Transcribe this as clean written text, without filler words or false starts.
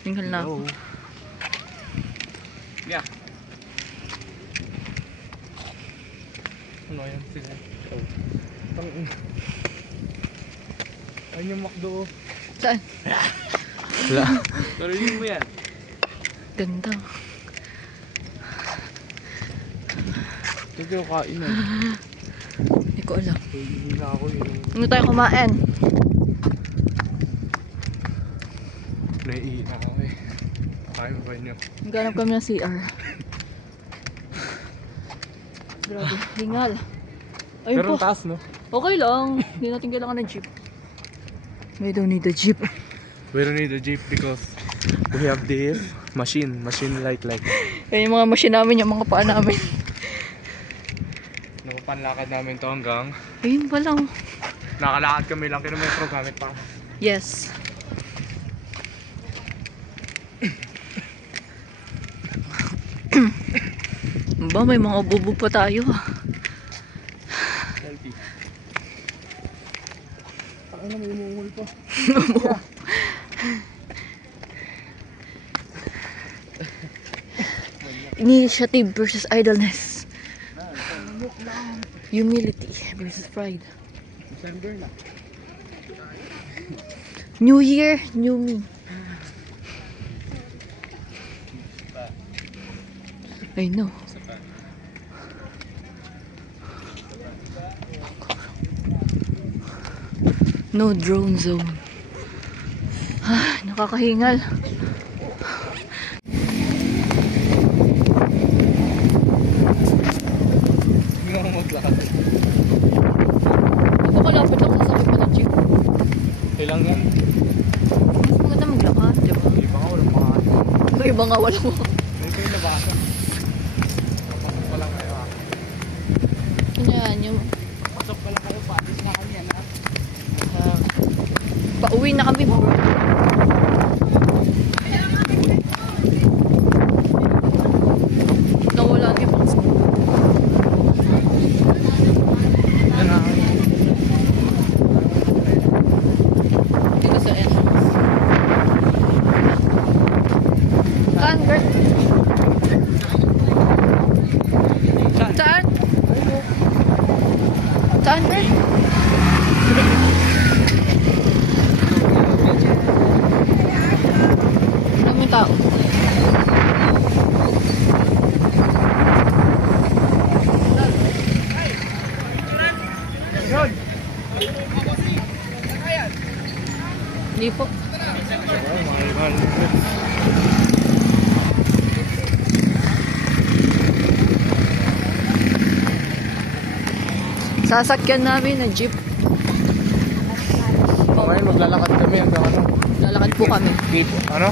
Tingnan na ako. Yeah. Ano yan sila? Ayun yung McDo. Saan? Wala. Tuloyin mo yan. Ganda. Ito yung kain na. Hindi ko alam. Hindi na ako yun. Ano tayo kumain? Naiihi na ako eh. Kain mo ba nyo? Naghanap kami ng CR. Grabe, hingal. Ayun Pero po. ang taas no? Okay lang. Hindi natin kailangan ng jeep. We don't need a jeep. We don't need a jeep because we have this machine like. Yan yung mga machine namin, yung mga paa namin. Napapanlakad namin to hanggang Ayun pa lang. nakalakad kami ilang kilometro gamit pa. Yes. Ba, may mga bubog pa tayo. Healthy. Ang ina, may umuungol pa. Initiative versus idleness. Humility versus pride. December na. New year, new me. I know. No drone zone. Ah, nakakahingal. Hindi ako maglakad. Dito kalapit lang sa sakit mo ng jeep. Kailang yan. Mas maganda maglakad, di ba? Iba nga walang mga May iba nga wala mo. May kayo nabasa. Pasok pa lang kayo ha. Yan, yung Pasok pa lang kayo. Paalis na kami yan ha. pauwi na kami, bro. Nawala yung pang Yan ha. dito sa entrance. Saan, Bert? Saan? Saan, Bert? Daming tao. Yun! Hindi po. Mga iban. Sasakyan namin na jeep. Ngayon maglalakad kami hanggang ano? Lalakad po kami. Ano?